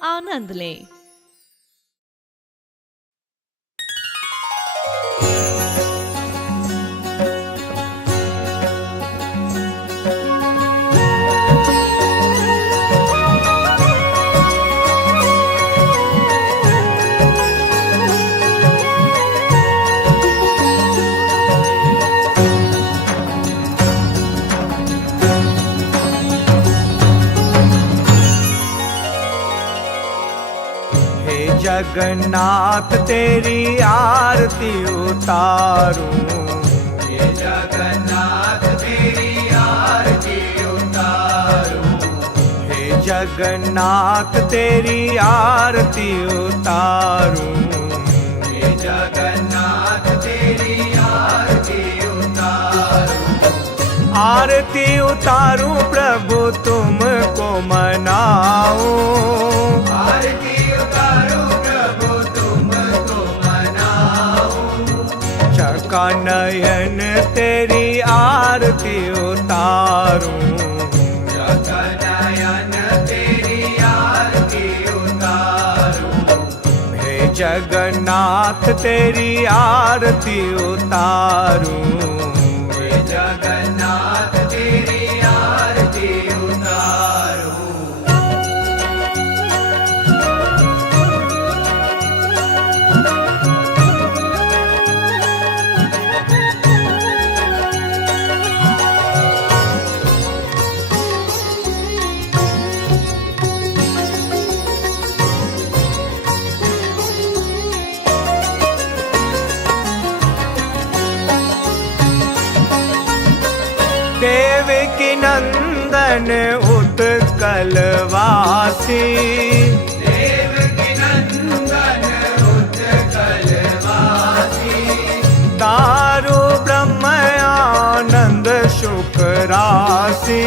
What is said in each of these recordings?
आनंद लें। जगन्नाथ तेरी आरती उतारूं, हे जगन्नाथ तेरी आरती उतारूं, हे जगन्नाथ तेरी आरती उतारूं, हे जगन्नाथ तेरी आरती उतारूं, आरती उतारूं प्रभु तुमको मनाऊं, आरती उतारूं प्रभु तुमको मनाऊं, चका नयन तेरी आरती उतारूं, जगनयन तेरी आरती उतारूं, हे जगन्नाथ तेरी आरती उतारूं, हे जगन्नाथ तेरी आरती उतारूं। देवकी नंदन उत्कलवासी, देवकी नंदन उत्कलवासी, दारु ब्रह्म आनंद सुख राशि,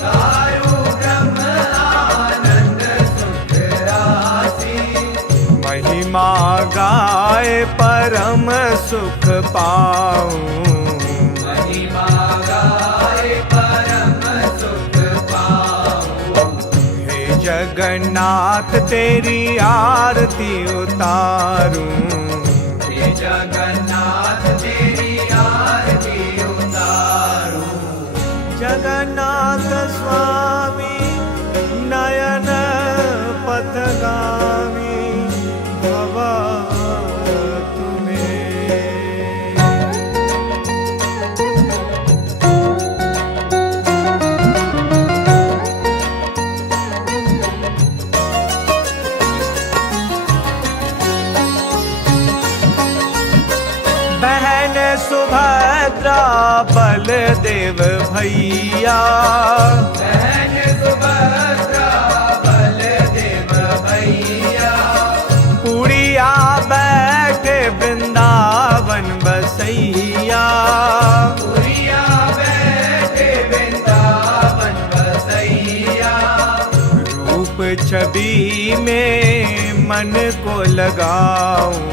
दारु ब्रह्म आनंद सुख राशि, महिमा गाए परम सुख पाऊं, महिमा गाए परम सुख पाऊं, हे जगन्नाथ तेरी आरती उतारूं, हे जगन्नाथ तेरी आरती उतारूं, जगन्नाथ स्वामी नयन पथगामी भव तुम्हें। बहन सुभद्रा बलदेव भैया, बहन सुभद्रा बलदेव भैया, पुड़िया बैठे वृंदावन बसैया, पुरिया बैठे वृंदावन बसैया, रूप छवि में मन को लगाऊं,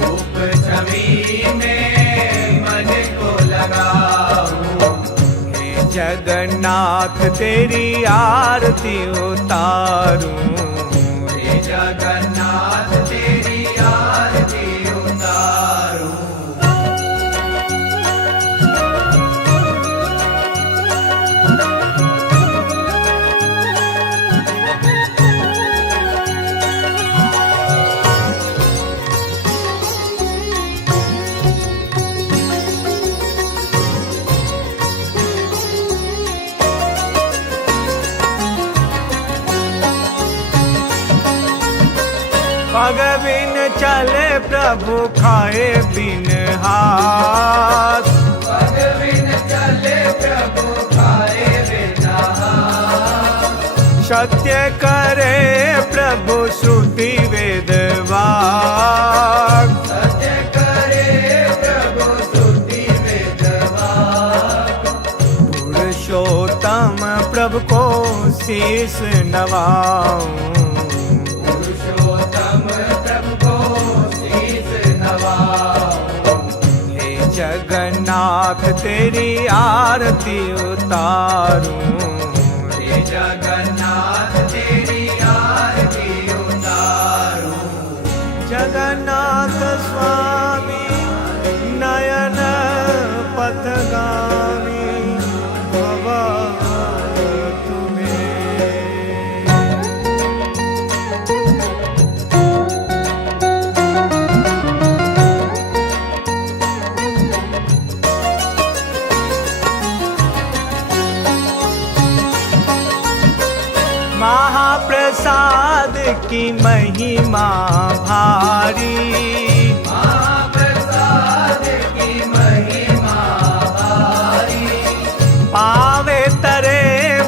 रूप छवि में मन को लगाऊं, हे जगन्नाथ तेरी आरती उतारूं, हे जगन्नाथ तेरी आरती उतारूं। पग बिन चले प्रभु खाए बिन हाथ, पग बिन चले प्रभु खाए बिना हाथ, सत्य करे प्रभु श्रुति वेद वाक, सत्य करे प्रभु स्तुति वेद वाक, पुरुषोत्तम प्रभु को शीस नवाऊं, पुरुषोत्तम प्रभु को शीस नवाऊं, हे जगन्नाथ तेरी आरती उतारूं, हे जगन्नाथ तेरी आरती महाप्रसाद की महिमा भारी, महाप्रसाद की महिमा भारी, पावे तरे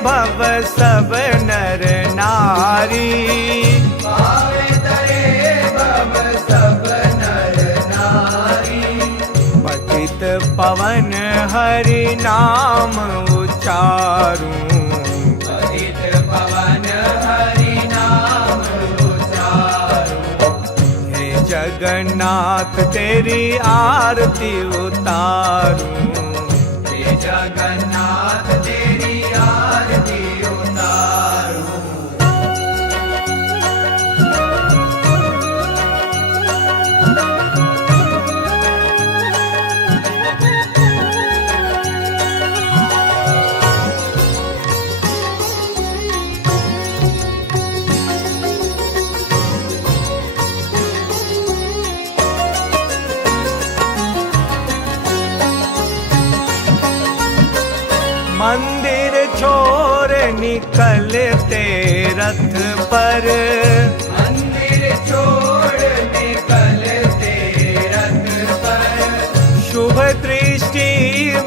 भव सब नर नारी, पावे तरे भव सब नर नारी, पतित पवन हरि नाम उच्चारूं, पतित पवन हरि नाम उच्चारूं, हे जगन्नाथ तेरी आरती उतारूं, हे जगन्नाथ तेरी आरती उतारूं। मंदिर छोड़ निकलते रथ पर, मंदिर छोड़ निकलते रथ पर, शुभ दृष्टि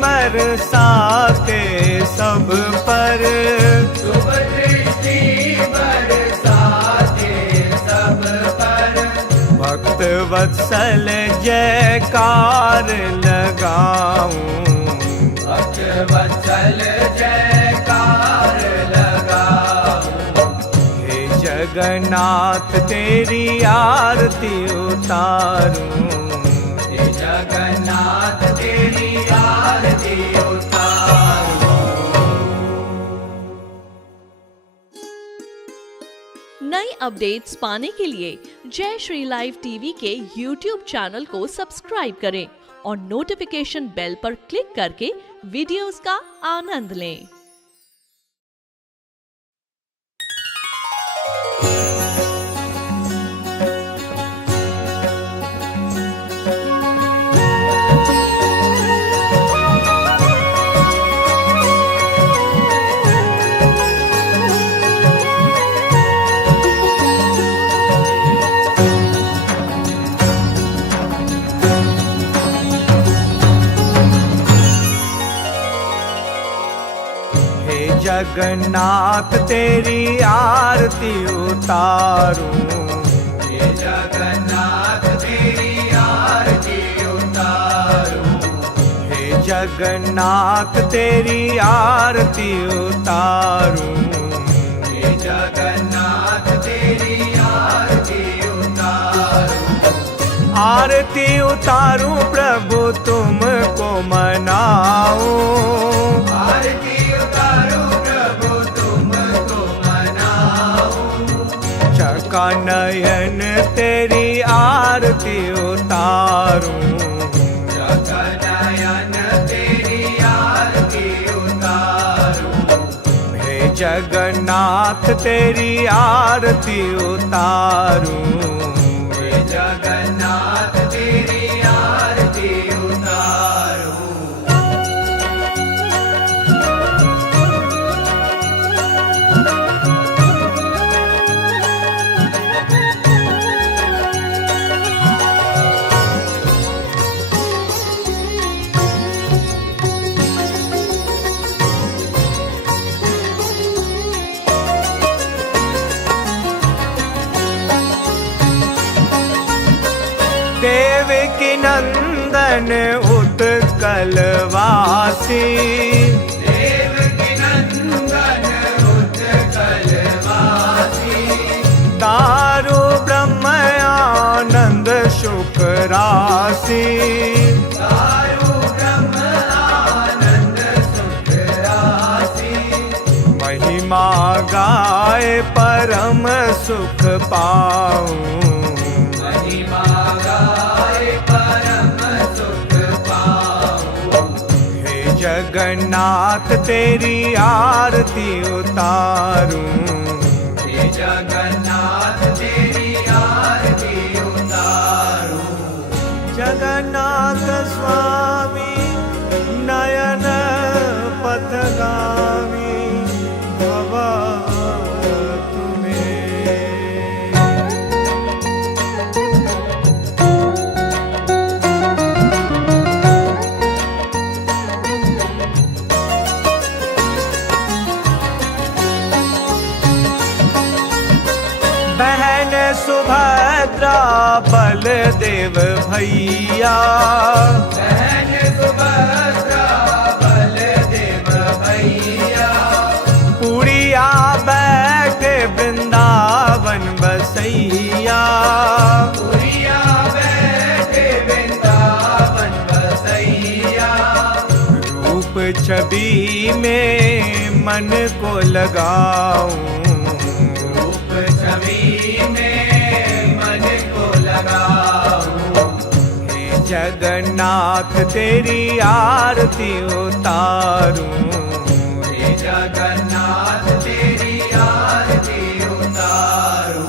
बरसाते सब पर, शुभ दृष्टि बरसाते सब पर, भक्त वत्सल जयकार लगाऊं, भक्त वत्सल जयकार लगाऊं, हे जगन्नाथ तेरी आरती उतारूं, हे जगन्नाथ तेरी आरती उतारूं। नई अपडेट्स पाने के लिए जय श्री लाइव टीवी के YouTube चैनल को सब्सक्राइब करें और नोटिफिकेशन बेल पर क्लिक करके वीडियोस का आनंद लें। जगन्नाथ तेरी आरती उतारूं, हे जगन्नाथ तेरी आरती उतारूं, हे जगन्नाथ तेरी आरती उतारूं, हे जगन्नाथ तेरी आरती उतारूं, आरती उतारूं प्रभु तुमको मनाऊं, आरती उतारूं प्रभु तुमको मनाऊं, चका नयन तेरी आरती उतारूं, जगनयन तेरी आरती उतारूं, हे जगन्नाथ तेरी आरती उतारूं, हे जगन्नाथ तेरी आरती उतारूं। देवकी नंदन उत्कलवासी, देवकी नंदन उत्कलवासी, दारु ब्रह्म आनंद सुख राशि, दारु ब्रह्म आनंद सुख राशि, महिमा गाए परम सुख पाऊं, महिमा गाए परम सुख पाऊं, हे जगन्नाथ तेरी आरती उतारूं, हे जगन्नाथ तेरी आरती उतारूं। जगन्नाथ स्वामी नयन पथगामी भव तुम्हें बहन सुभद्रा बलदेव भैया, बहन सुभद्रा बलदेव भैया, पुड़िया बैठे वृंदावन बसैया, पुरिया बैठे वृंदावन बसैया, रूप छवि में मन को लगाऊं, रूप छवि में मन को लगाऊं, हे जगन्नाथ तेरी आरती उतारूं, हे जगन्नाथ तेरी आरती उतारूं।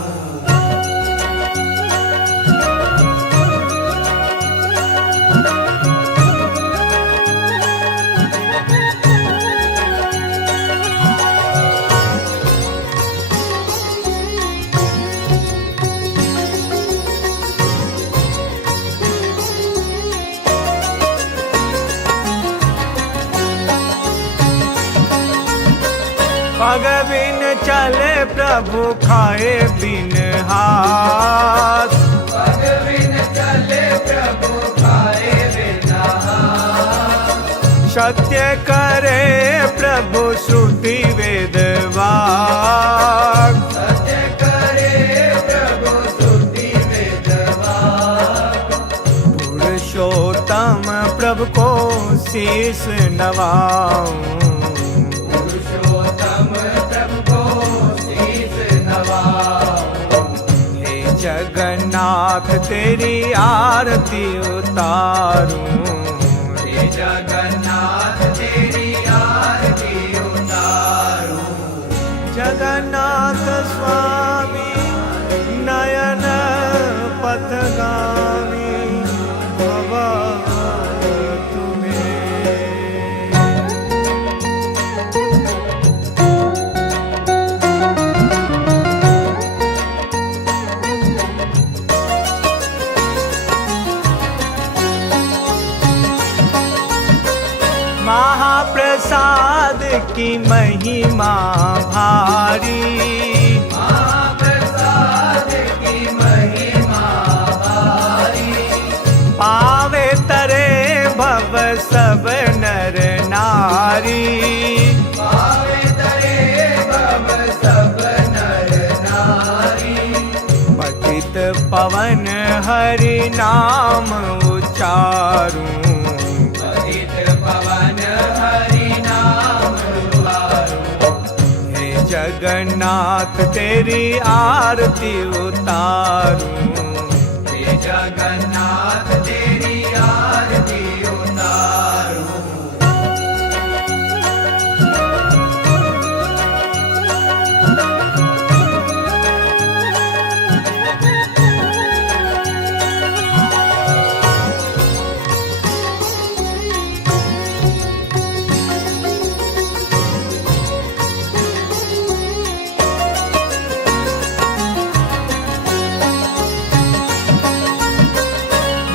पग बिन चले प्रभु खाए बिन हाथ, पग बिन चले प्रभु खाए बिना हाथ, सत्य करे प्रभु श्रुति वेद वाक, सत्य करे प्रभु स्तुति वेद वाक, पुरुषोत्तम प्रभु को शीस नवाऊं, पुरुषोत्तम प्रभु को शीस नवाऊं, हे जगन्नाथ तेरी आरती उतारूं, हे जगन्नाथ तेरी आरती उतारूं। जगन्नाथ स्वामी नयन पथगामी भव तुम्हें। महाप्रसाद की महिमा भारी, महाप्रसाद की महिमा भारी, पावे तरे भव सब नर नारी, पावे तरे भव सब नर नारी, पतित पवन हरि नाम उचारूं, पतित पवन हरि नाम उतारूं, हे जगन्नाथ तेरी आरती उतारूं, हे जगन्नाथ तेरी आरती उतारूं।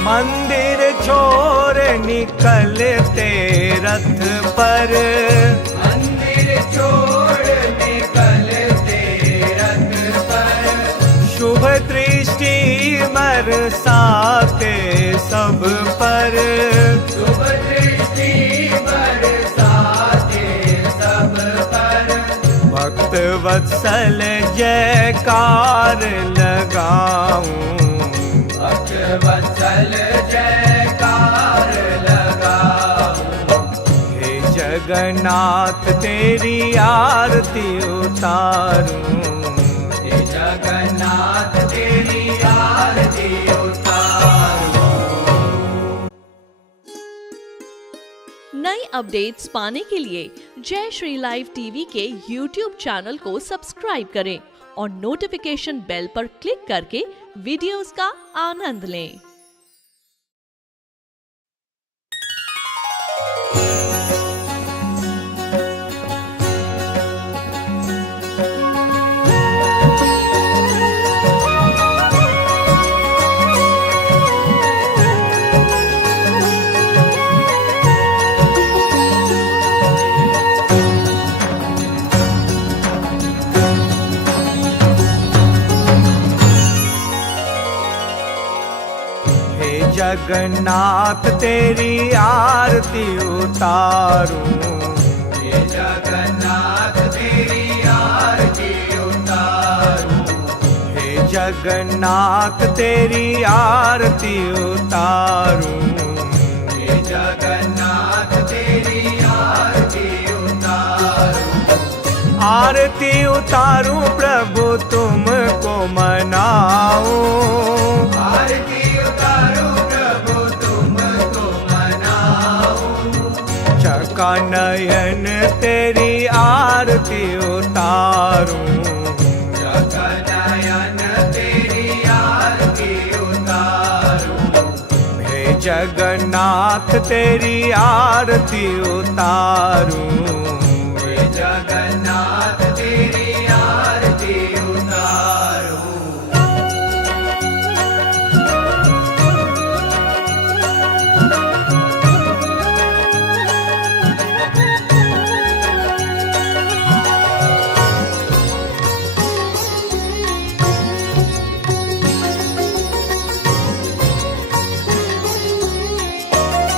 मंदिर छोड़ निकलते रथ पर, मंदिर छोड़ निकलते रथ पर, शुभ दृष्टि बरसाते सब पर, शुभ दृष्टि बरसाते सब पर, भक्त वत्सल जयकार लगाऊं, भक्त वत्सल जयकार लगाऊं, हे जगन्नाथ तेरी आरती उतारूं, हे जगन्नाथ तेरी आरती उतारूं। नई अपडेट्स पाने के लिए जय श्री लाइव टीवी के YouTube चैनल को सब्सक्राइब करें और नोटिफिकेशन बेल पर क्लिक करके वीडियोस का आनंद लें। जगन्नाथ तेरी आरती उतारूं हे जगन्नाथ तेरी आरती उतारूं हे जगन्नाथ तेरी आरती उतारूं हे जगन्नाथ तेरी आरती उतारूं आरती उतारूं प्रभु तुमको मनाऊं आरती उतारूं प्रभु तुमको मनाऊं चका नयन तेरी आरती उतारूं जगनयन तेरी आरती उतारूं हे जगन्नाथ तेरी आरती उतारूं